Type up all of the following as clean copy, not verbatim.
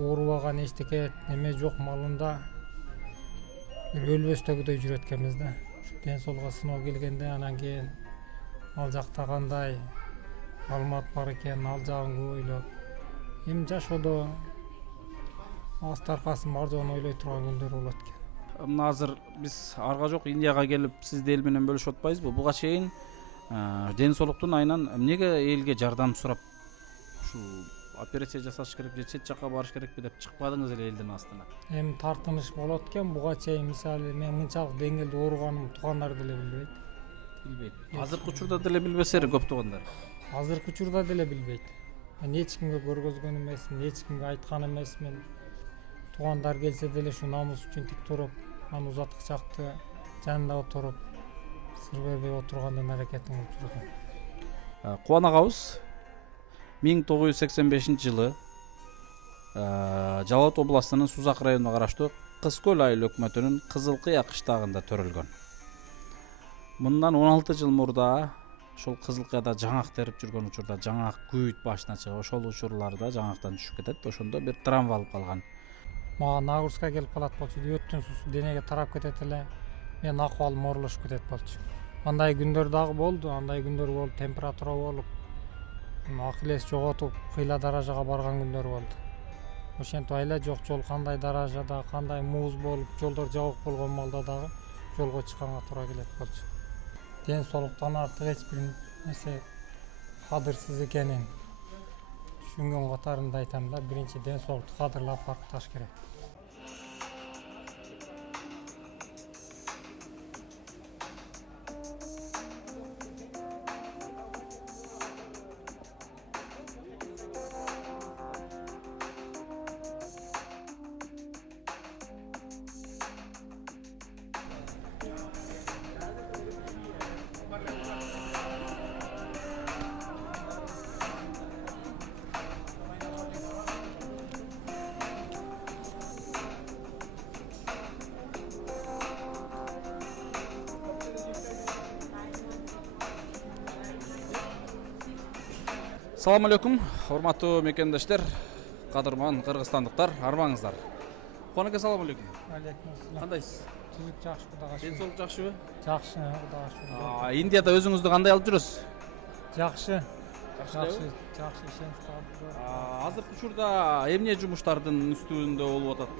оорубаган эчтеке неме жок малында бир өлбөстөгүдөй жүрөт экенбиз да. Ден соолукка сыноо келгенде анан кийин ал жакта кандай маалымат бар экен, ал жагын көп ойлоп, эми жашоодо асты аркасын бар жогун ойлой турган күндөр болот экен. Мына азыр биз арга жок Индияга келип сизди эл менен бөлүшүп атпайбызбы? Буга чейин ден соолуктун айынан эмнеге элге жардам сурап ушул операция жасаш керек же чет жакка барыш керекпи деп чыкпадыңыз эле элдин астына? Эми тартыныш болот экен. Буга чейин мисалы мен мынчалык деңгээлде ооруганымды туугандар деле билбейт. Азыркы учурда деле билбесери көп туугандар. Азыркы учурда деле билбейт. Мен эч кимге көргөзгөн эмесмин, эч кимге айткан эмесмин. Туугандар келсе деле ушу намус үчүн тик туруп, анын узатык чакты жанында отуруп, сыр бербей отургандан аракетин кылып жүргөн. Кубан агабыз 1985-жылы Жалал Абад областынын Сузак районуна караштуу Кыз Көл айыл өкмөтүнүн Кызыл Кыя кыштагында төрөлгөн. Мындан 16 жыл мурда ошол Кызыл Кыяда жаңак терип жүргөн учурда жаңак күйүт башына чыгып, ошол учурларда жаңактан түшүп кетет. Ошондо бир травма алып калган. Мага нагрузка келип калат болчу, өттүн суусу денеге тарап кетет эле. Мен акыбалым оорулашып кетет болчу. Андай күндөр дагы болду, температура болуп, акыл эс жоготуп, кыйла даражага барган күндөр болду. Ошентип айла жок жол кандай даражада, кандай муз болуп, жолдор жабык болгон маалда дагы жолго чыкканга туура келет болчу. Ден соолуктан артык эч бир нерсе кадырсыз экенин түшүнгөн катарында айтам да, биринчи ден соолукту кадырлап баркташ керек. Салам алейкум, урматтуу мекендештер, кадырман кыргызстандыктар, армаңыздар. Кубан ака, салам алейкум. Алейкум ассалам. Кандайсыз? Түзүк жакшы, Кудайга шүгүр. Ден соолук жакшыбы? Жакшы, Кудайга шүгүр. Индияда өзүңүздү кандай алып жүрөсүз? Жакшы. Жакшы. Жакшы ишеничти алып. Азыркы учурда эмне жумуштардын үстүндө болуп атат?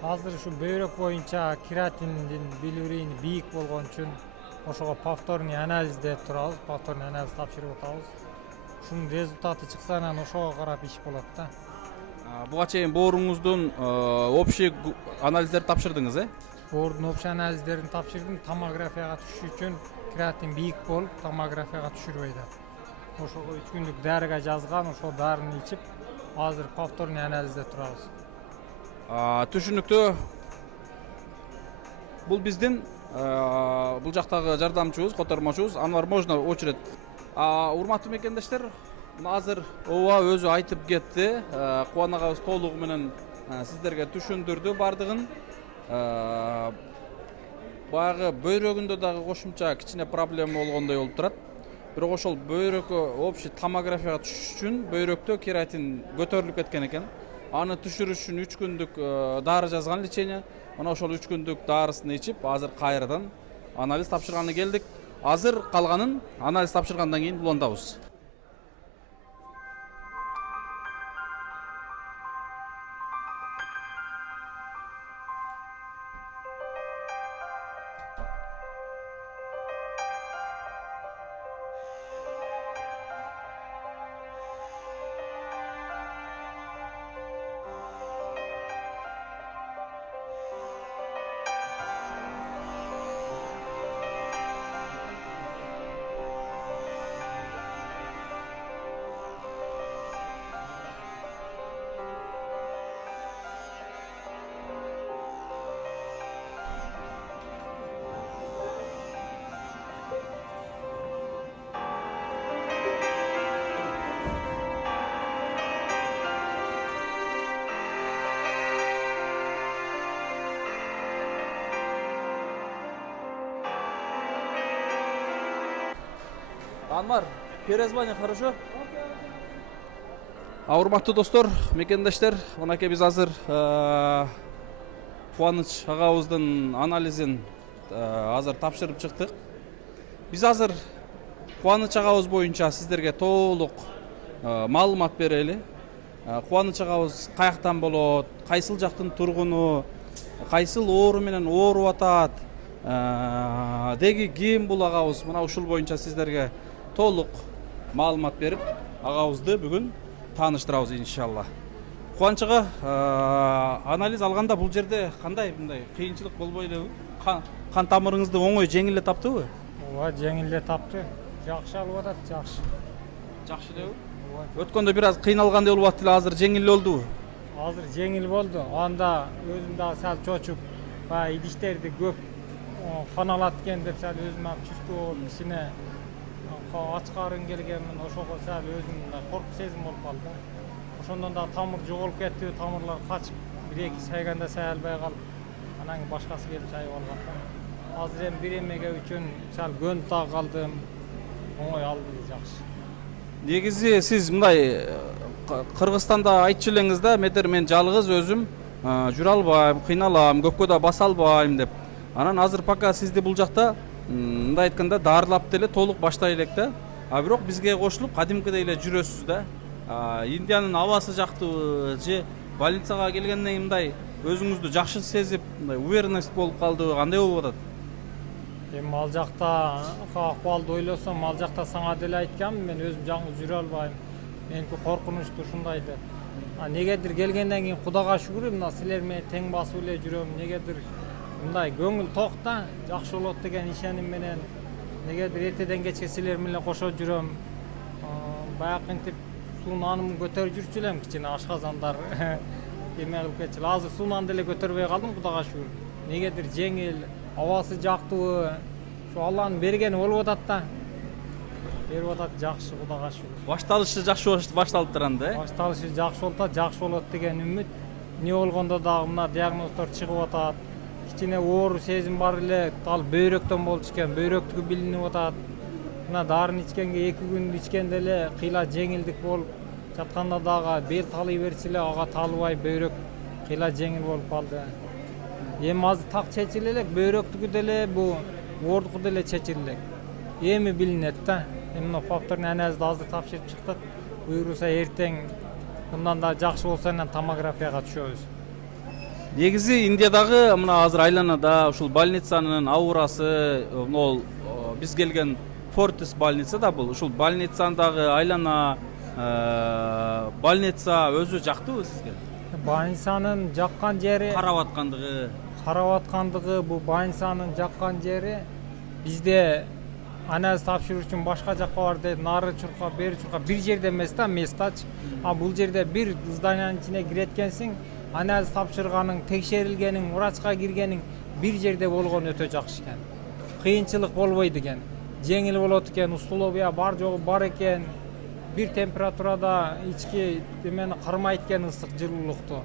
Азыр ушу бөйрөк боюнча кератиндин билирини бийик болгон үчүн ошого повторный анализдеп турабыз, повторный анализ тапшырып атабыз. Ушунун результаты чыкса, анан ошого карап иш болот да. Буга чейин бооруңуздун общий анализдерди тапшырдыңыз, э? Боордун общий анализдерин тапшырдым. Томографияга түшүш үчүн кератин бийик болуп, томографияга түшүрбөйт. Ошого 3 күндүк дарыга жазган, ошол дарыны ичип, азыр повторный анализде турабыз. Түшүнүктүү. Бул биздин бул жактагы жардамчыбыз, котормочубуз Анвар. Можно очередь. Урматтуу мекендештер, азыр ооба өзү айтып кетти. Кубан агабыз толугу менен сиздерге түшүндүрдү бардыгын. Баягы бөйрөгүндө дагы кошумча кичине проблема болгондой болуп турат. Бирок ошол бөйрөккө общий томографияга түшүш үчүн бөйрөктө кератин көтөрүлүп кеткен экен. Аны түшүрүш үчүн 3 күндүк дары жазган лечение. Мына ошол 3 күндүк дарысын ичип, азыр кайрадан анализ тапшырганы келдик. Азыр калганын анализ тапшыргандан кийин улантабыз. Анвар, перезвони, хорошо? Урматтуу достор, мекендештер, мынакей биз азыр Кубаныч агабыздын анализин азыр тапшырып чыктык. Биз азыр Кубаныч агабыз боюнча сиздерге толук маалымат берели. Кубаныч агабыз каяктан болот, кайсыл жактын тургуну, кайсыл оору менен ооруп атат, деги ким бул агабыз, мына ушул боюнча сиздерге толук маалымат берип, агабызды бүгүн тааныштырабыз иншалла. Кубаныч ага, анализ алганда бул жерде кандай мындай кыйынчылык болбой элеби? Кан тамырыңызды оңой жеңил эле таптыбы? Ооба, жеңил эле тапты. Жакшы алып атат, жакшы. Жакшы элеби? Өткөндө бир аз кыйналгандай болуп аттылы, азыр жеңил болдубу? Азыр жеңил болду. Анда өзүм дагы сәл чочуп, баягы идиштерди көп каналат экен деп сәл өзүм ап чувствую болуп, кичине ач карын келгенмин, ошого сәл өзүм коркуп сезим болуп калды. Ошондон да тамыр жоголуп кетти, тамырлар качып, бир-эки сайганда сай албай калып, анан башкасы келип сайып алган. Азыр эми бир эмеге үчүн сәл көнүп дагы калдым. Оңой алды, жакшы. Негизи сиз мындай Кыргызстанда айтчу элеңиз да, мен жалгыз өзүм жүрө албайм, кыйналам, көпкө да баса албайм деп. Анан азыр пока сизди бул жакта мындай айтканда дарылап деле толук баштай элек да. Бирок бизге кошулуп кадимкидей эле жүрөсүз да. Индиянын абасы жактыбы же больницага келгенден кийин мындай өзүңүздү жакшы сезип, мындай уверенность болуп калдыбы, кандай болуп атат? Эми ал жакта акыбалды ойлосом, ал жакта сага деле айтканмын, мен өзүм жалгыз жүрө албайм. Меники коркунучтуу ушундай деп. Негедир келгенден кийин Кудайга шүгүр, мына силер менен тең басып эле жүрөм. Негедир мындай көңүл ток да, жакшы болот деген ишеним менен. Негедир эртеден кечке силер менен кошо жүрөм. Баягынтип суунун анымын көтөрүп жүрчү элем, кичине ашказандар эме кылып кетчү. Азыр суунан деле көтөрбөй калдым, Кудайга шүгүр. Негедир жеңил, абасы жактыбы, ошо Алланын бергени болуп атат да. Берип атат, жакшы, Кудайга шүгүр. Башталышы жакшы башталып турганда, Башталышы жакшы болот деген үмүт. Не болгондо дагы мына диагноздор чыгып атат. Кичине оору сезим бар эле, ал бөйрөктөн болчу экен, бөйрөктүгү билинип атат. Мына дарын ичкенге 2 күн ичкенде эле кыйла жеңилдик болуп жатканда дагы бел талый берчү эле, ага талыбай бөйрөк кыйла жеңил болуп калды. Эми азыр так чечиле элек, бөйрөктүгү деле, бу оордуку деле чечиле элек. Эми билинет да. Мына повторный анализди азыр тапшырып чыктык. Буйруса эртең мындан да жакшы болсо анан томографияга түшөбүз. Негизи Индиядагы мына азыр айланада ушул больницанын аурасы, могул биз келген Fortis больница да бул. Ушул больницадагы айлана больница өзү жактыбы сизге? Больницанын жаккан жери, карап аткандыгы, бу больницанын жаккан жери бизде анализ тапшыруу үчүн башка жакка бар деп, нары чурка, бери чурка, бир жерде эмес да, местач. Бул жерде бир зданиянын ичине киреткенсиң, анализ тапшырганың, текшерилгениң, врачка киргениң бир жерде болгон өтө жакшы экен. Кыйынчылык болбойт экен. Жеңил болот экен, условия бар жогу бар экен. Бир температурада ички эмени кармайт экен, ысык жылуулукту.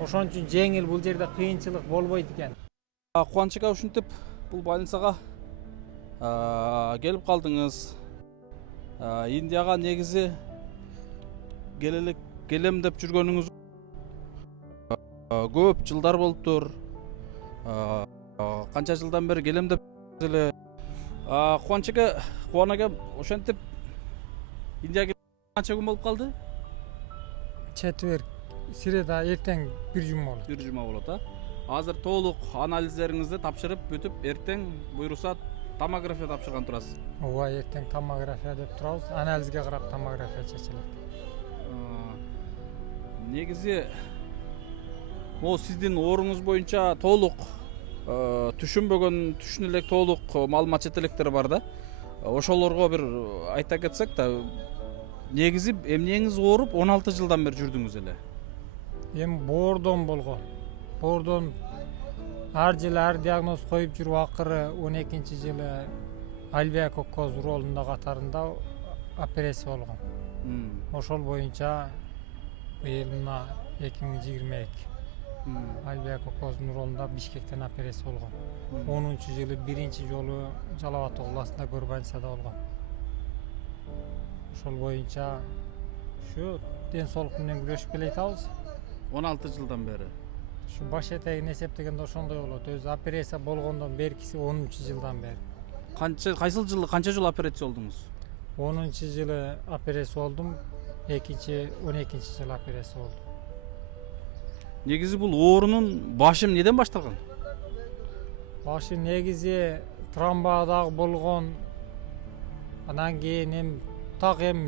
Ошон үчүн жеңил, бул жерде кыйынчылык болбойт экен. Кубаныч ага, ушинтип бул больницага келип калдыңыз. Индияга негизи келем деп жүргөнүңүз көп жылдар болуптур. Канча жылдан бери келем деп эле. Кубаныч ага, ошентип Индияга канча күн болуп калды? Четверг, среда, эртең бир жума болот. Бир жума болот, Азыр толук анализдериңизди тапшырып бүтүп, эртең буйруса томография тапшырган турасыз. Ооба, эртең томография деп турабыз. Анализге карап томография чечилет. Негизи могу сиздин ооруңуз боюнча толук түшүнө элек толук маалымат четелектер бар да. Ошолорго бир айта кетсек да, негизи эмнеңиз ооруп 16 жылдан бери жүрдүңүз эле? Эми боордон болгон. Боордон ар жылы ар диагноз коюп жүрүп, акыры 12-жылы альвеококкоз уролунда катарында операция болгон. Ошол боюнча быйыл мына 2022 альвеококкоздун уролунда Бишкектен операция болгон. 10-жылы биринчи жолу Жалал Абад областында Гөр больницада болгон. Ошол боюнча Şu dен соолук менен күрөшүп келатабыз. 16 жылдан бери. Şu baş etегин эсептегенде ошондой болот. Өзү операция болгондон беркиси 10-жылдан бери. Кайсыл жылы канча жолу операция болдуңуз? 10-жылы операция болдум. 12-жылы операция болдум. Негизи бул оорунун башы эмнеден башталган? Başı негизи тромбодагы болгон. Анан кийин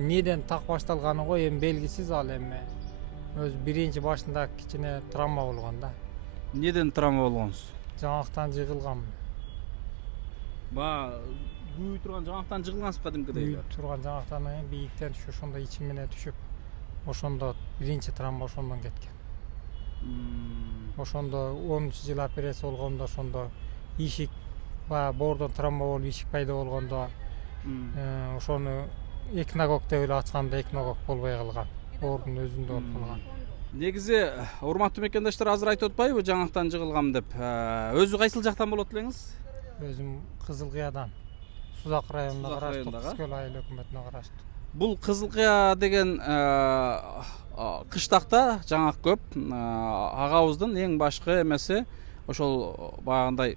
неден так башталганы го белгисиз ал эми. Өз биринчи башында кичине травма болгон да. Неден травма болгонсуз? Жаңактан жыгылгам. Күйүп турган жаңактан жыгылгансыз кадимкидей. Күйүп турган жаңактан бийиктен түшүп, ошондо ичим менен түшүп, ошондо биринчи травма ошондон кеткен. Ошондо 10-жылы операция болгондо ошондо ишик боордон травма болуп ишик пайда болгондо ошону экногок деп эле ачканда экногок болбой калган. Оорунун өзүндө болуп калган. Негизи урматтуу мекендаштар азыр айтып атпайбы жаңактан жыгылгам деп. Өзү кайсыл жактан болот элеңиз? Өзүм Кызыл Кыядан. Сузак районуна Сузак караштуу районундагы? Кызкөл айыл өкмөтүнө караштуу. Бул Кызыл Кыя деген кыштакта жаңак көп агабыздын эң башкы эмеси ошол баягындай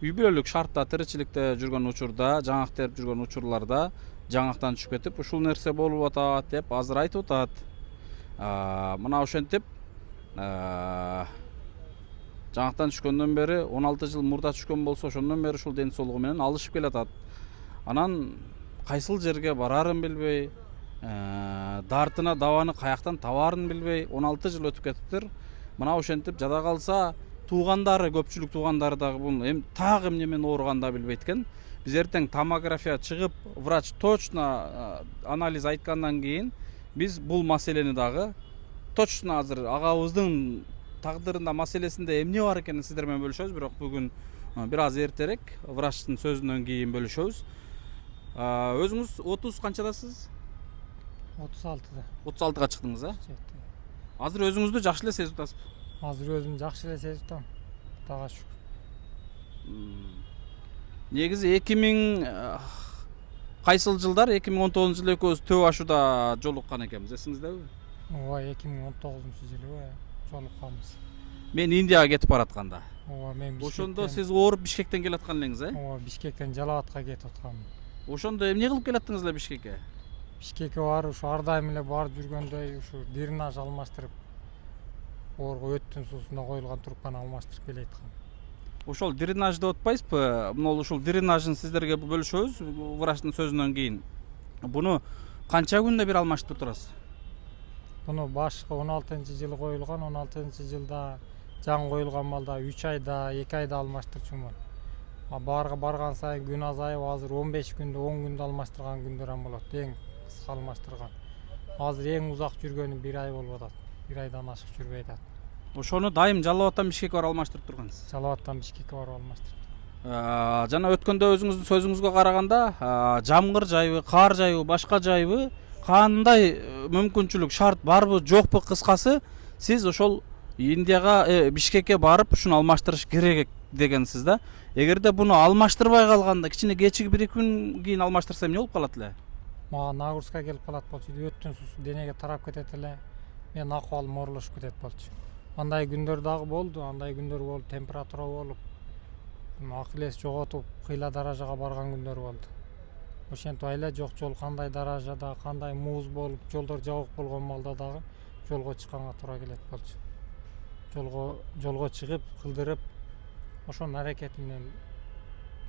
үй бүлөлүк шартта тиричиликте жүргөн учурда, жаңак терип жүргөн учурларда жаңактан түшүп кетип, ушул нерсе болуп атат деп азыр айтып атат. Мына ошентип жаңактан түшкөндөн бери 16 жыл мурда түшкөн болсо, ошондон бери ушул ден соолугу менен алышып келатат. Анан кайсыл жерге барарын билбей, дартына дабаны каяктан табаарын билбей 16 жыл өтүп кетиптир. Мына ошентип жада калса, туугандары, көпчүлүк туугандары дагы бул так эмне менен ооруганды да билбейт экен. Биз эртең томография чыгып, врач точно анализ айткандан кийин биз бул маселени дагы точно азыр агабыздын тагдырында маселесинде эмне бар экенин сиздер менен бөлүшөбүз, бирок бүгүн бир аз эртерээк врачтын сөзүнөн кийин бөлүшөбүз. Өзүңүз 30 канчадасыз? 36-да. 36-га чыктыңыз, Азыр өзүңүздү жакшы эле сезип атасызбы? Азыр өзүм жакшы эле сезип атам. Кудайга шүкүр. Негизи 2000 кайсыл жылдар 2019 жылы экөөбүз төө ашууда жолуккан экенбиз, эсиңиздеби? Ооба, 2019-жылы жолукканбыз. Мен Индияга кетип баратканда. Ооба, мен Ошондо сиз ооруп Бишкектен келаткан элеңиз, Ооба, Бишкектен Жалалатка кетип атканмын. Ошондо эмне кылып келаттыңыз эле Бишкекке? Бишкекке барып, ушу ар дайым эле барып жүргөндөй, ушу дренаж алмаштырып, оорго өттүн суусуна коюлган трубканы алмаштырып келаткам. Ошол дренаж деп атпайсызбы? Мына ушул дренажын сиздерге бөлүшөбүз врачтын сөзүнөн кийин. Буну канча күндө бир алмаштырып турасыз? Буну башкы 16-жылы коюлган, 16-жылда жаңы коюлган малда 3 айда, 2 айда алмаштырчумун. Баарга барган сайын күн азайып, азыр 15 күндө, 10 күндө алмаштырган күндөр болот. Эң кыска алмаштырган. Азыр эң узак жүргөнү 1 ай болуп атат. 1 айдан ашык жүрбөй атат. Ошону дайым Жалал-Абадтан Бишкекке барып алмаштырып тургансыз. Жалал-Абадтан Бишкекке барып алмаштырдым. Жана өткөндө өзүңүздүн сөзүңүзгө караганда, жамгыр жайбы, кар жайбы, башка жайбы, кандай мүмкүнчүлүк, шарт барбы, жокпу, кыскасы, сиз ошол Индияга, Бишкекке барып, ушуну алмаштырыш керек дегенсиз да. Эгерде буну алмаштырбай калганда, кичине кечигип 1-2 күн кийин алмаштырса эмне болуп калат эле? Мага нагрузка келип калат болчу, өттүн суусу денеге тарап кетет эле. Мен акыбалым оорулашып кетет болчу. Андай күндөр дагы болду, температура болуп, акыл эс жоготуп, кыйла даражага барган күндөр болду. Ошентип айла жок жол кандай даражада, кандай муз болуп, жолдор жабык болгон малда дагы жолго чыкканга туура келет болчу. Жолго чыгып, кылдырып, ошонун аракети менен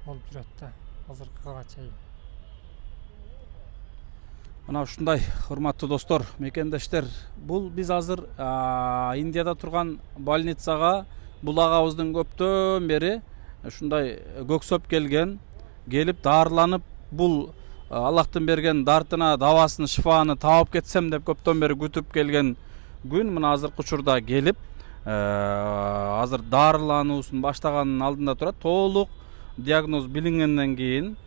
болуп жүрөт да, азыркыга чейин. Мына ушундай урматтуу достор, мекендештер, бул биз азыр Индияда турган больницага бул агабыздын көптөн бери ушундай көксөп келип дарыланып, бул Аллахтын берген дартына, дабасын, шифаны таап кетсем деп көптөн бери күтүп келген күн мына азыркы учурда келип, азыр дарылануусун баштаганын алдында турат. Толук диагноз билингенден кийин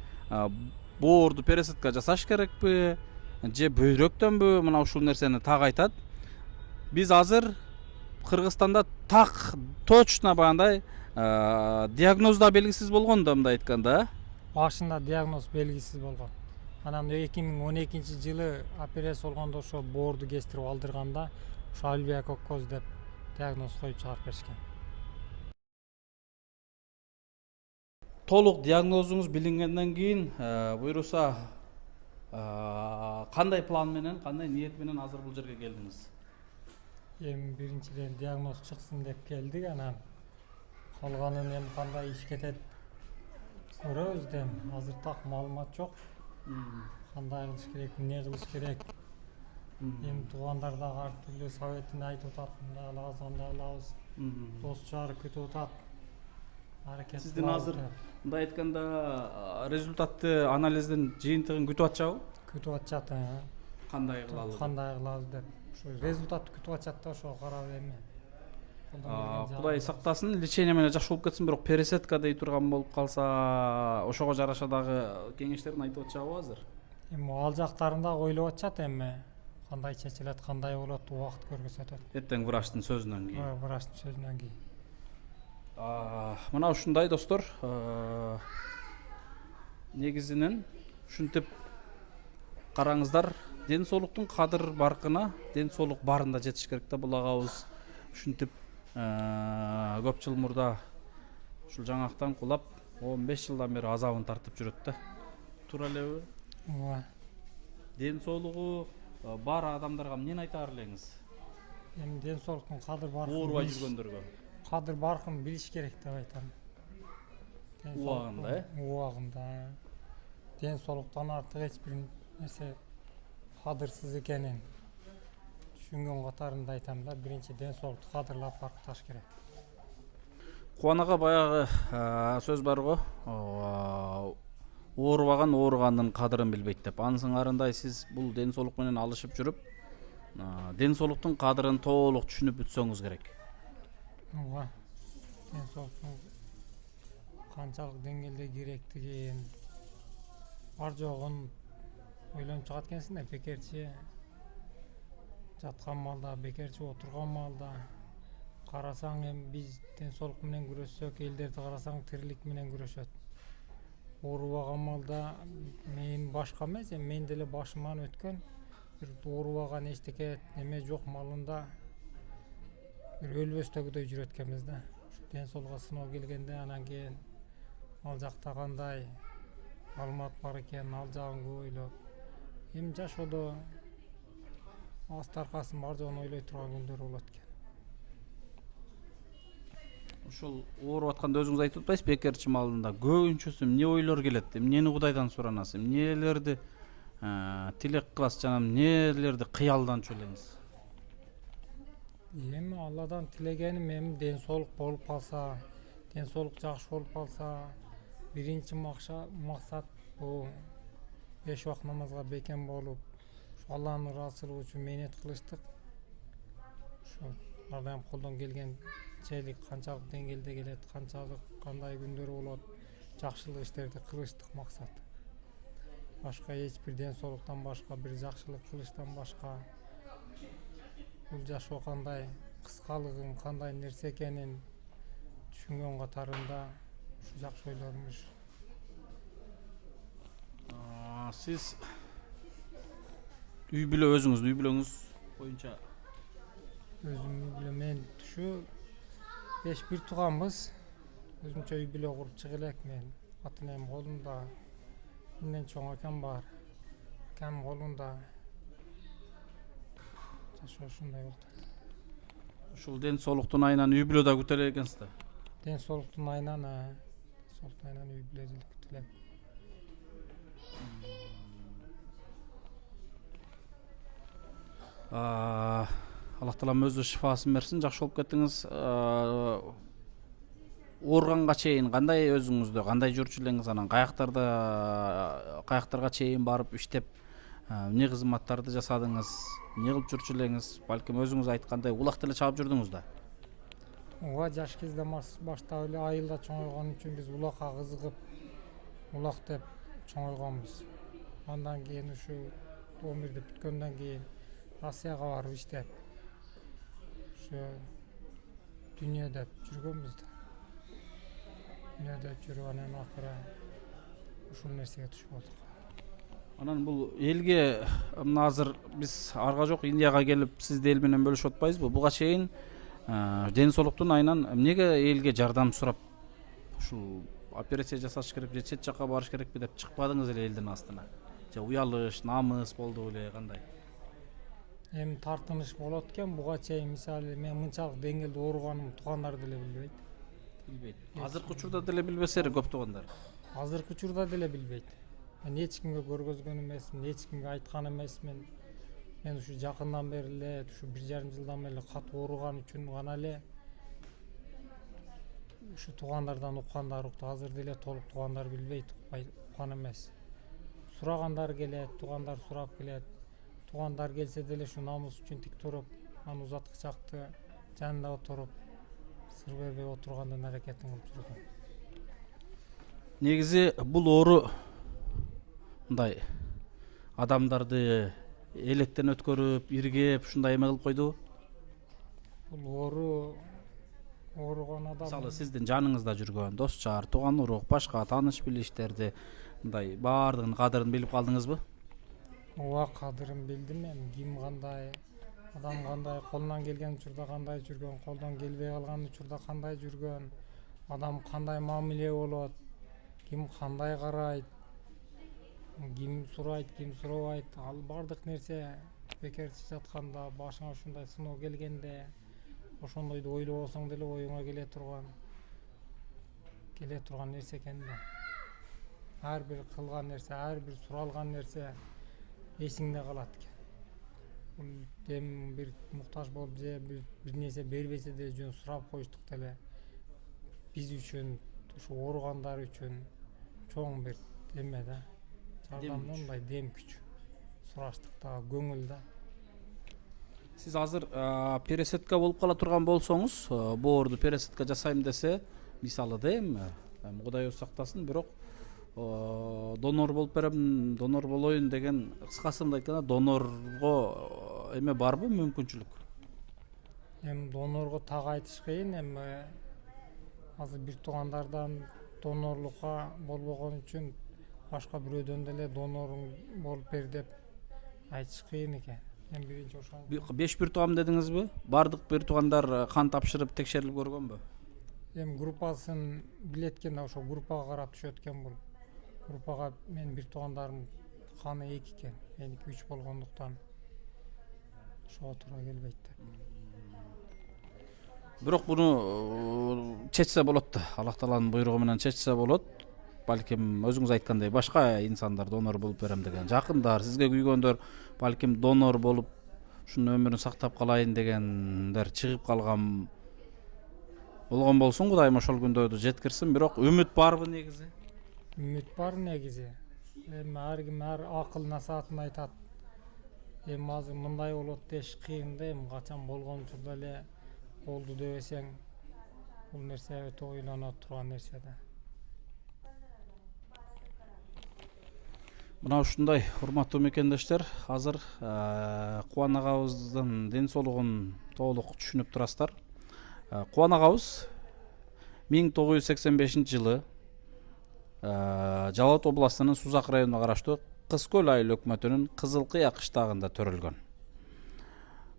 боорду пересадка жасаш керекпи, же бөйрөктөнбү, мына ушул нерсени так айтат. Биз азыр Кыргызстанда так точно баягындай диагноз да белгисиз болгон да, мындай айтканда. Башында диагноз белгисиз болгон. Анан 2012-жылы операция болгондо ошо боорду кестирип алдырганда ошо альвеококкоз деп диагноз коюп чыгарып беришкен. Толук диагнозуңуз билингенден кийин буйруса кандай план менен, кандай ниет менен азыр бул жерге келдиңиз? Эми биринчиден диагноз чыксын деп келдик, анан калганын эми кандай иш кетет көрөбүз да. Азыр так маалымат жок. Кандай кылыш керек, эмне кылыш керек. Эми туугандар дагы ар түрдүү советин айтып атат, мындай кылабыз, андай кылабыз. Дос жары күтүп атат. Аракет Сиздин азыр мындай айтканда результатты анализдин жыйынтыгын күтүп атышабы? Күтүп атышат. Кандай кылалы? Кандай кылабыз деп. Ошо результатты күтүп атышат да, ошого карап эми. Кудай сактасын, лечение менен жакшы болуп кетсин, бирок пересадка дей турган болуп калса, ошого жараша дагы кеңештерин айтып атышабы азыр? Эми ал жактарын дагы ойлоп атышат, эми кандай чечилет, кандай болот, убакыт көрсөтөт. Эртең врачтын сөзүнөн кийин. Врачтын сөзүнөн кийин. Мына ушундай достор, негизинен ушинтип караңыздар, ден соолуктун кадыр баркына, ден соолук барында жетиш керек да. Бул агабыз ушинтип көп жыл мурда ушул жаңактан кулап 15 жылдан бери азабын тартып жүрөт да. Туура элеби? Ооба. Ден соолугу бар адамдарга эмнени айтаар элеңиз? Эми ден соолуктун кадыр баркын, Оорубай жүргөндөргө. кадыр баркын билиш керек деп айтам. Убагында, Убагында. Ден соолуктан артык эч бир нерсе кадырсыз экенин түшүнгөн катарында айтам да. Биринчи ден соолукту кадырлап баркташ керек. Кубанага баягы сөз бар го, оорубаган ооругандын кадырын билбейт деп. Анын сыңарындай сиз бул ден соолук менен алышып жүрүп, ден соолуктун кадырын толук түшүнүп бүтсөңүз керек. Ооба. Ден соолуктун канчалык деңгээлде керектигин, бар жогун ойлонуп чыгат экенсиң да, бекерчи жаткан маалда, бекерчи отурган маалда. Карасаң эми биз ден соолук менен күрөшсөк, элдерди карасаң тирилик менен күрөшөт. Оорубаган маалда мен башка эмес, эми мен деле башыман өткөн. Бир оорубаган эчтеке эме жок маалында бир өлбөстөгүдөй жүрөт экенбиз да. Ден соолукка сыноо келгенде анан кийин ал жакта кандай маалымат бар экен, ал жагын көп ойлоп. Эми жашоодо асты аркасын бар жогун ойлой турган күндөр болот экен. Ушул ооруп атканда өзүңүз айтып атпайсызбы, бекерчи маалында көбүнчөсү эмне ойлор келет, эмнени Кудайдан суранасыз, эмнелерди тилек кыласыз жана эмнелерди кыялданчу элеңиз? Эми Алладан тилегеним эми ден соолук болуп калса, ден соолук жакшы болуп калса, биринчи максат бул 5 убакыт намазга бекем болуп, Алланын ыраазычылыгы үчүн мээнет кылыштык. Ушу ар дайым колдон келгенчелик канчалык деңгээлде келет, канчалык кандай күндөр болот, жакшылык иштерди кылыштык максат. Башка эч бир ден соолуктан башка, бир жакшылык кылыштан башка бул жашоо кандай кыскалыгын, кандай нерсе экенин түшүнгөн катарында ушу жакшы ойлорумуз. Сиз үй бүлө, өзүңүздүн үй бүлөңүз боюнча? Өзүм үй бүлө менен түшү 5 тууганбыз. Өзүмчө үй бүлө куруп чыга элек мен. Ата энем колунда, менден чоң акам бар. Акам колунда. Жашоо ушундай болуп атат. Ушул ден соолуктун айынан үй бүлө да күтө элек экенсиз да? Ден соолуктун айынан, үй бүлө күтө элек. Аллах таалам өзү шифасын берсин, жакшы болуп кеттиңиз. Ооруганга чейин кандай өзүңүздө, кандай жүрчү элеңиз, анан каяктарга чейин барып иштеп, эмне кызматтарды жасадыңыз, эмне кылып жүрчү элеңиз? Балким өзүңүз айткандай улак деле чаап жүрдүңүз да? Ооба, жаш кезден баштап эле айылда чоңойгон үчүн биз улакка кызыгып, улак деп чоңойгонбуз. Андан кийин ушу 11 бүткөндөн кийин Россияга барып иштеп, ушу дүйнө деп жүргөнбүз да. Дүйнө деп жүрүп анан акыры ушул нерсеге түшүп алдык. Анан бул элге мына азыр биз арга жок Индияга келип сизди эл менен бөлүшүп атпайбызбы? Буга чейин ден соолуктун айынан эмнеге элге жардам сурап ушул операция жасаш керек же чет жакка барыш керекпи деп чыкпадыңыз эле элдин астына? Же уялыш, намыс болду беле кандай? Эми тартыныш болот экен. Буга чейин мисалы мен мынчалык деңгээлде ооруганымды туугандар деле билбейт. Билбейт. Азыркы учурда деле билбесери көп туугандар. Азыркы учурда деле билбейт. Мен эч кимге көргөзгөн эмесмин, эч кимге айткан эмесмин. Мен ушу жакындан бери эле, ушу 1,5 жылдан бери катуу ооруган үчүн гана эле ушу туугандардан уккандар укту. Азыр деле толук туугандар билбейт, уккан эмес. Сурагандар келет, туугандар сурап келет. Туугандар келсе деле ушу намыс үчүн тик туруп, анын узаткычакты жанында отуруп, сыр бербей отургандын аракетин кылып жүргөн. Негизи бул оору мындай адамдарды электен өткөрүп, иргеп, ушундай эме кылып койду. Бул ооруган адам Мисалы сиздин жаныңызда жүргөн дос жар, тууган урук, башка тааныш билиштерди мындай баардыгынын кадырын билип калдыңызбы? ооба, кадырын билдим мен. Ким кандай, адам кандай, колунан келген учурда кандай жүргөн, колдон келбей калган учурда кандай жүргөн, адам кандай мамиле болот, ким кандай карайт, ким сурайт, ким сурабайт, ал баардык нерсе бекерсиз жатканда, башыңа ушундай сыноо келгенде, ошондойду ойлобосоң деле оюңа келе турган нерсе экен да. Ар бир кылган нерсе, ар бир суралган нерсе эсиңде калат экен. Бул эми бир муктаж болуп же бир нерсе бербесе деле жөн сурап коюштук деле биз үчүн, ушу ооругандар үчүн чоң бир эме да. Жардам мындай дем күч. Сураштык да, көңүл да. Сиз азыр пересадка болуп кала турган болсоңуз, боорду пересадка жасайм десе, мисалы да эми Кудай өзү сактасын, бирок донор болуп берем, донор болоюн деген кыскасы мындай айтканда донорго эме барбы мүмкүнчүлүк? Эми донорго так айтыш кыйын. Эми азыр бир туугандардан донорлукка болбогон үчүн башка бирөөдөн деле доноруң болуп бер деп айтыш кыйын экен. Эми биринчи ошол 5 бир тууган дедиңизби? Бардык бир туугандар кан тапшырып текшерилип көргөнбү? эми группасын билет экен да, ошол группага карап түшөт экен бул. Группага менин бир туугандарым каны 2 экен, меники 3 болгондуктан ошого туура келбейт деп. Бирок буну чечсе болот да. Аллах тааланын буйругу менен чечсе болот. Балким өзүңүз айткандай башка инсандар донор болуп берем деген, жакындар, сизге күйгөндөр, балким донор болуп ушунун өмүрүн сактап калайын дегендер чыгып калган болгон болсун, Кудайым ошол күндөрдү жеткирсин. Бирок үмүт барбы негизи? Үмүт бар негизи. Эми ар ким ар акыл насаатын айтат. Эми азыр мындай болот деш кыйын да. Эми качан болгон учурда эле болду дебесең, бул нерсе өтө ойлоно турган нерсе да. Мына ушундай урматтуу мекендештер, азыр Кубан агабыздын ден соолугун толук түшүнүп турасыздар. Кубан агабыз 1985-жылы Жалал Абад областынын Сузак районуна караштуу Кыз Көл айыл өкмөтүнүн Кызыл Кыя кыштагында төрөлгөн.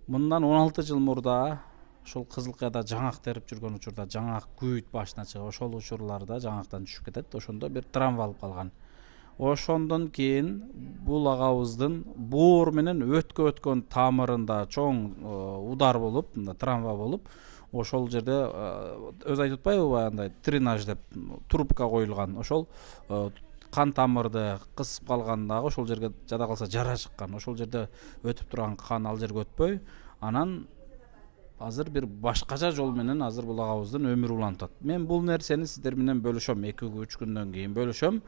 Мындан 16 жыл мурда ошол Кызыл Кыяда жаңак терип жүргөн учурда жаңак күйүт башына чыгып, ошол учурларда жаңактан түшүп кетет. Ошондо бир травма алып калган. Ошондон кийин бул агабыздын боор менен өткөн тамырында чоң удар болуп, травма болуп, ошол жерде өзү айтып атпайбы, баягындай дренаж деп трубка коюлган. Ошол кан тамырды кысып калгандагы ошол жерге жада калса жара чыккан. Ошол жерде өтүп турган кан ал жерге өтпөй, анан азыр бир башкача жол менен азыр бул агабыздын өмүрү уланып атат. Мен бул нерсени сиздер менен бөлүшөм, 2-3 күндөн кийин бөлүшөм.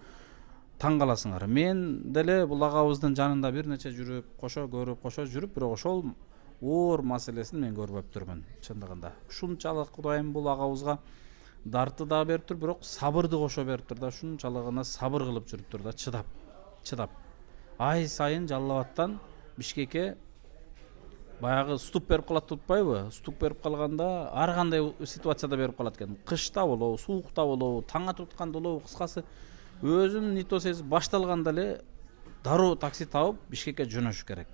Таң каласыңар. Мен деле бул агабыздын жанында бир нече жүрүп, кошо көрүп, кошо жүрүп, бирок ошол оор маселесин мен көрбөптүрмүн чындыгында. Ушунчалык Кудайым бул агабызга дарты да бериптир, бирок сабырды кошо бериптир да, ушунчалыгына сабыр кылып жүрүптүр да, чыдап. Ай сайын Жалал Абадтан Бишкекке баягы ступ берип калат деп атпайбы? Ступ берип калганда ар кандай ситуацияда берип калат экен. Кышта болобу, суукта болобу, таң атып атканда болобу, кыскасы өзүн нито сезип башталганда эле дароо такси табып Бишкекке жөнөшүш керек.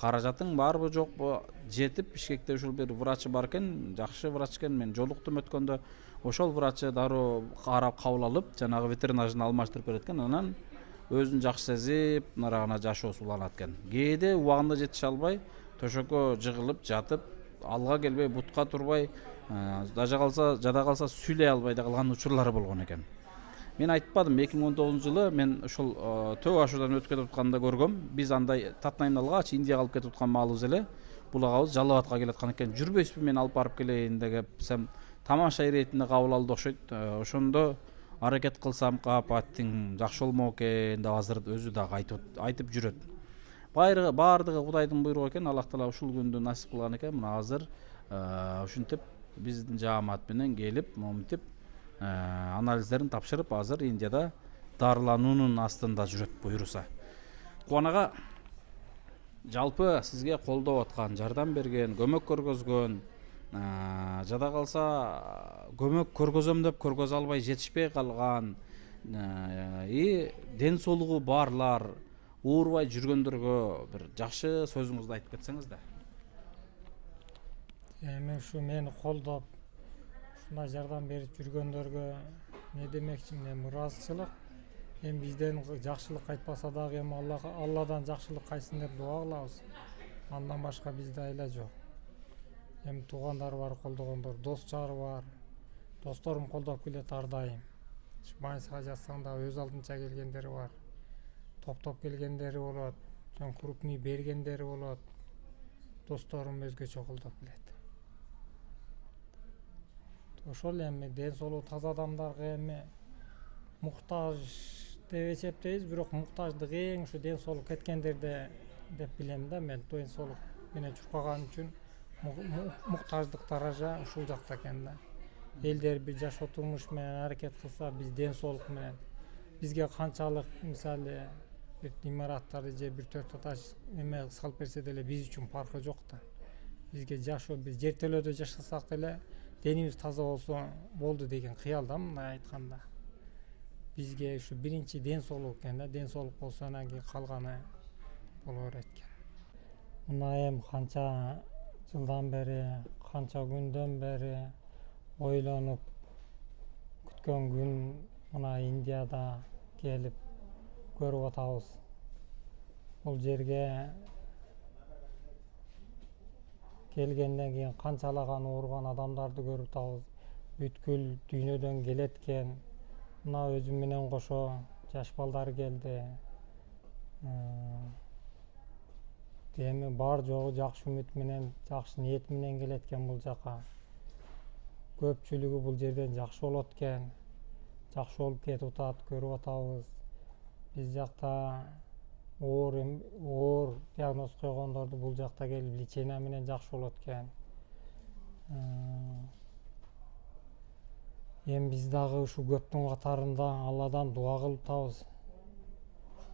Каражатың барбы жокпу, жетип Бишкекте ушул бир врачы бар экен, жакшы врач экен, мен жолуктум өткөндө, ошол врачы дароо карап кабыл алып, жанагы ветеринаржыны алмаштырып берет экен, анан өзүн жакшы сезип, нарагына жашоосу уланат экен. Кээде убагында жетише албай, төшөккө жыгылып жатып, алга келбей, бутка турбай, жада калса сүйлөй албай да калган учурлары болгон экен. Мен айтпадым, 2019 жылы мен ошол төө ашуудан өтүп кетип атканда көргөм. Биз андай Татнайналгачы Индияга алып кетип аткан маалыбыз эле. Булагабыз Жалал Абадка келаткан экен. Жүрбөйсүзбү, мен алып барып келейин десем, тамаша иретинде кабыл алды окшойт. Ошондо аракет кылсам каапаттың жакшы болмок экен деп азыр өзү дагы айтып жүрөт. Баардыгы Кудайдын буйругу экен. Аллах Таала ушул күндү насип кылган экен. Мына азыр ушинтип биздин жаамат менен келип, моминтип анализдерин тапшырып, азыр Индияда дарылануунун астында жүрөт буйруса. Кубанага жалпы сизге колдоп аткан, жардам берген, көмөк көргөзгөн, жада калса көмөк көргөзөм деп көргөзө албай жетишпей калган, ден соолугу барлар, уурбай жүргөндөргө бир жакшы сөзүңүздү айтып кетсеңиз да. Эми ушу мени колдоп, ушундай жардам берип жүргөндөргө не демекчимин, эми ыраазычылык. Эми бизден жакшылык кайтпаса дагы эми Алладан жакшылык кайтсын деп дуа кылабыз. Андан башка бизде айла жок. Эми туугандар бар, колдогондор, дос жары бар. Досторум колдоп келет ар дайым. Больницага жатсаң да өз алдынча келгендери бар. Топтоп келгендери болот, жөн крупный бергендери болот. Досторум өзгөчө колдоп келет. Ошол эми ден соолугу таза адамдарга эми муктаж деп эсептейбиз, бирок муктаждык эң ушу ден соолук кеткендерде деп билем да. Мен ден соолук менен чуркаган үчүн муктаждык даража ушул жакта экен да. Элдер бир жашоо турмуш менен аракет кылса, биз ден соолук менен бизге канчалык мисалы бир имараттарды же бир 4 этаж эме салып берсе деле биз үчүн паркы жок да. Бизге жашоо, биз жертөлөдө жашасак деле денибиз таза болсо болду деген кыял да, мындай айтканда. Бизге ушу биринчи ден соолук экен да, ден соолук болсо анан кийин калганы боло берет экен. Мына эми канча жылдан бери, канча күндөн бери ойлонуп күткөн күн мына Индияда келип көрүп атабыз. Бул жерге келгенден кийин канчалаган ооруган адамдарды көрүп атабыз. Бүткүл дүйнөдөн келет экен. Мына өзүм менен кошо жаш балдар келди. Эми бар жогу жакшы үмүт менен, жакшы ниет менен келет экен бул жака. Көпчүлүгү бул жерден жакшы болот экен. Жакшы болуп кетип атат, көрүп атабыз. Биз жакта оор диагноз койгондорду бул жакта келип лечение менен жакшы болот экен. Эми биз дагы ушу көптүн катарында Алладан дуа кылып атабыз.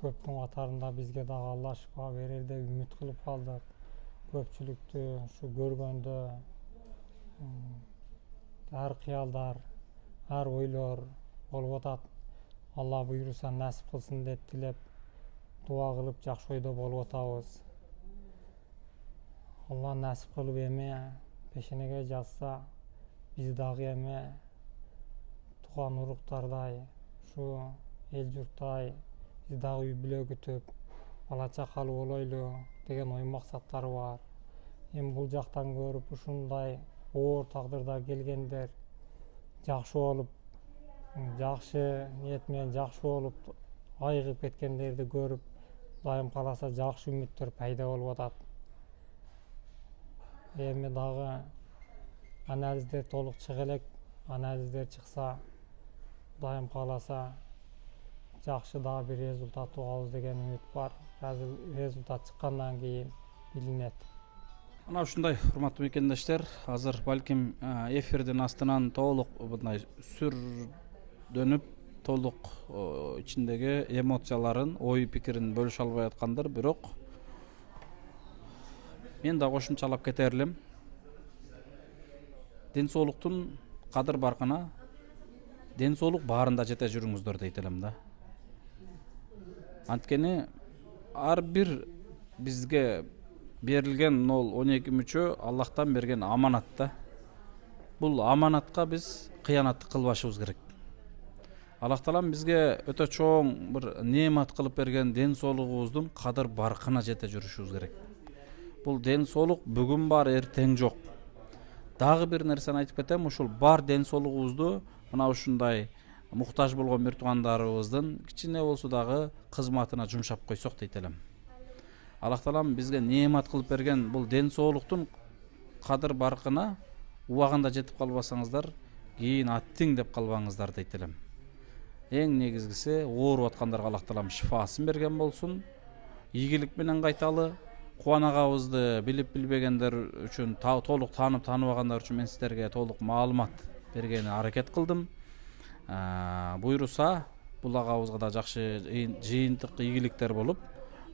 Көптүн катарында бизге дагы Алла шифа берер деп үмүт кылып калдык. Көпчүлүктү ушу көргөндө ар кыялдар, ар ойлор болуп атат. Алла буйруса насип кылсын деп тилеп, дуа кылып жакшы ойдо болуп атабыз. Алла насип кылып эми пешенеге жазса, биз дагы эми тууган уруктардай, ушу эл журттай биз дагы үй бүлө күтүп, бала чакалуу болойлу деген ой максаттар бар. Эми бул жактан көрүп ушундай оор тагдырда келгендер жакшы болуп, жакшы ниет менен жакшы болуп айыгып кеткендерди көрүп, Кудайым кааласа жакшы үмүттөр пайда болуп атат. Эми дагы анализдер толук чыга элек. Анализдер чыкса, Кудайым кааласа жакшы дагы бир результат угабыз деген үмүт бар. Результат чыккандан кийин билинет. Мына ушундай урматтуу мекендештер, азыр балким эфирдин астынан толук мындай сүрдөнүп, толук ичиндеги эмоцияларын, ой пикирин бөлүшө албай аткандыр, бирок мен да кошумчалап кетер элем. Ден соолуктун кадыр баркына ден соолук баарында жете жүрүңүздөр дейт элем да. Анткени ар бир бизге берилген ол 12 мүчө Аллахтан берген аманат да. Бул аманатка биз кыянаттык кылбашыбыз керек. Аллах Таалам бизге өтө чоң бир неемат кылып берген ден соолугубуздун кадыр баркына жете жүрүшүбүз керек. Бул ден соолук бүгүн бар, эртең жок. Дагы бир нерсени айтып кетем, ушул бар ден соолугубузду мына ушундай муктаж болгон бир туугандарыбыздын кичине болсо дагы кызматына жумшап койсок дейт элем. Аллах Таалам бизге неемат кылып берген бул ден соолуктун кадыр баркына убагында жетип калбасаңыздар, кийин аттиң деп калбаңыздар дейт элем. Эң негизгиси ооруп аткандарга Аллах Таалам шифасын берген болсун. Ийгилик менен кайталы. Кубан агабызды билип билбегендер үчүн, толук таанып тааныбагандар үчүн мен сиздерге толук маалымат бергени аракет кылдым. Буйруса бул агабызга да жакшы жыйынтык ийгиликтер болуп,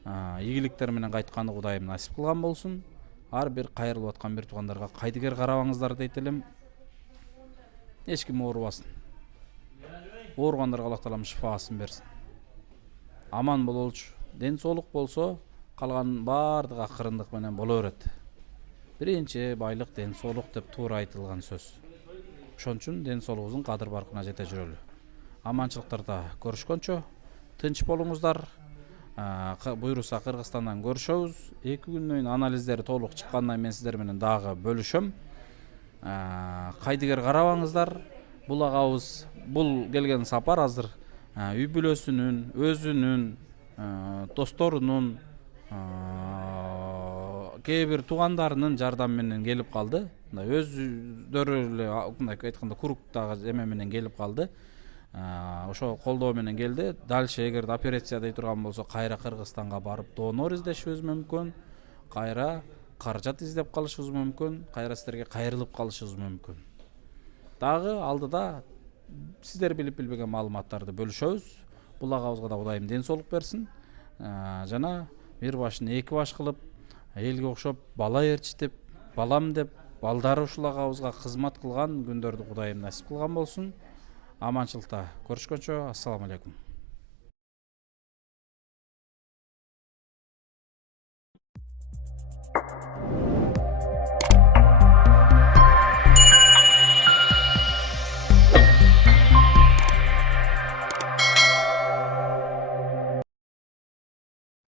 ийгиликтер менен кайтканды Кудайым насип кылган болсун. Ар бир кайрылып аткан бир туугандарга кайдыгер карабаңыздар дейт элем. Эч ким оорубасын. Ооругандарга Аллах Таалам шифасын берсин. Аман бололчу. Ден соолук болсо, калган баардык акырындык менен боло берет. Биринчи байлык ден соолук деп туура айтылган сөз. Ошон үчүн ден соолугубуздун кадыр баркына жете жүрөлү. Аманчылыктарда көрүшкөнчө тынч болуңуздар. Буйруса Кыргызстандан көрүшөбүз. 2 күндөн кийин анализдери толук чыккандан мен сиздер менен дагы бөлүшөм. Кайдыгер карабаңыздар. Бул агабыз бул келген сапар азыр үй бүлөсүнүн, өзүнүн, досторунун, кээ бир туугандарынын жардамы менен келип калды. Өздөрү эле мындай айтканда куруктагы эме менен келип калды. Ошо колдоо менен келди. Дальше эгерде операция дей турган болсо, кайра Кыргызстанга барып донор издешибиз мүмкүн. Кайра каражат издеп калышыбыз мүмкүн. Кайра сиздерге кайрылып калышыбыз мүмкүн. Дагы алдыда сиздер билип билбеген маалыматтарды бөлүшөбүз. Бул агабызга да Кудайым ден соолук берсин. Жана бир башын эки баш кылып, элге окшоп бала ээрчитип, балам деп балдары ушул агабызга кызмат кылган күндөрдү Кудайым насип кылган болсун. Аманчылыкта көрүшкөнчө, ассаламу алейкум.